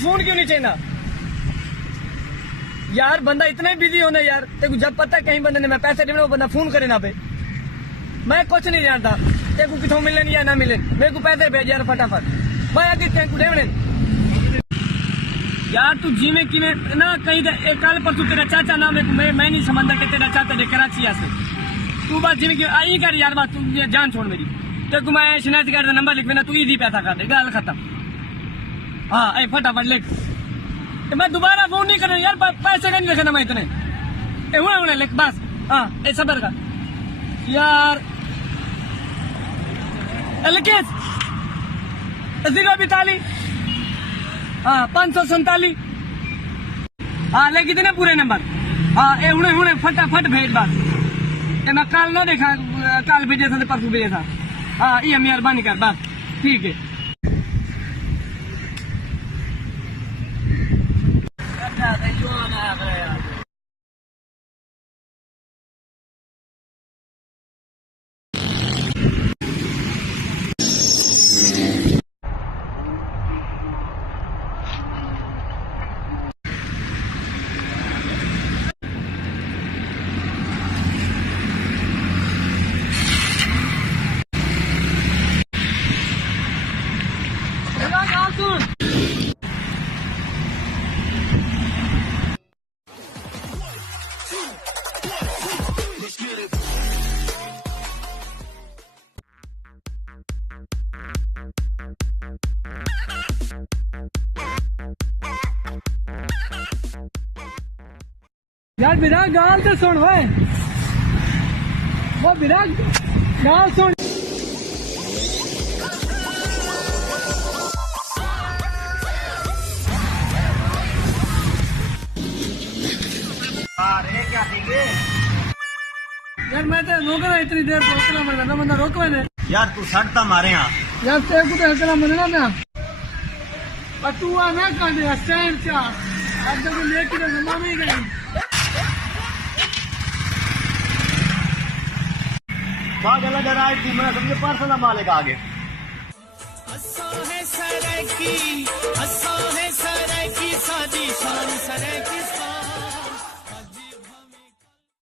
Phone क्यों नहीं चाहिए यार? बंदा इतना ही बिजी होना यार। तेको जब पता कहीं बंदे ने मैं पैसे देने वो बंदा फोन करे ना पे, मैं कुछ नहीं जानता तेको कितों मिलन या ना मिलन, मेरे को पैसे भेज यार फटाफट। मैं आगे तेको देवने यार तू जीवे कि ना कहीं कल परसों तेरा चाचा ना मैं नहीं समझता कि तेरा चाचा दे कराची से तू बस जिम्मे आई कर यार बात तू जान छोड़ मेरी। तेको मैं शिनायत का नंबर लिख देना, तू इजी पैसा कर दे, गल खत्म। हाँ फटाफट लिख, मैं दोबारा फोन नहीं कर यार, पैसे का नहीं लिखना मैं इतने हुए लिख बस। हाँ ए सबर का यार 042 हाँ 547 हाँ लेकिन इतने पूरे नंबर। हाँ ये हुने फटाफट भेज बस। मैं कल ना देखा, कल भेजे था परसों भेजे था। हाँ ये मेहरबानी कर बस, ठीक है। यार बिना गाल तो सुन भाई, वो बिना गाल सुन। अरे क्या है यार मैं तो रोकना इतनी देर को रोकना मरना बंदा रोकवा ने यार, तू सड़ता मारे यहाँ यार तेरे को तो हकला मरना ना पर तू आ ना कर दे स्टैंड चा अब जब लेके तो जमा नहीं गई बात अलग है। तू मैं समझे पर्सनल मालिक आगे सराइकी सादी शान सराइकी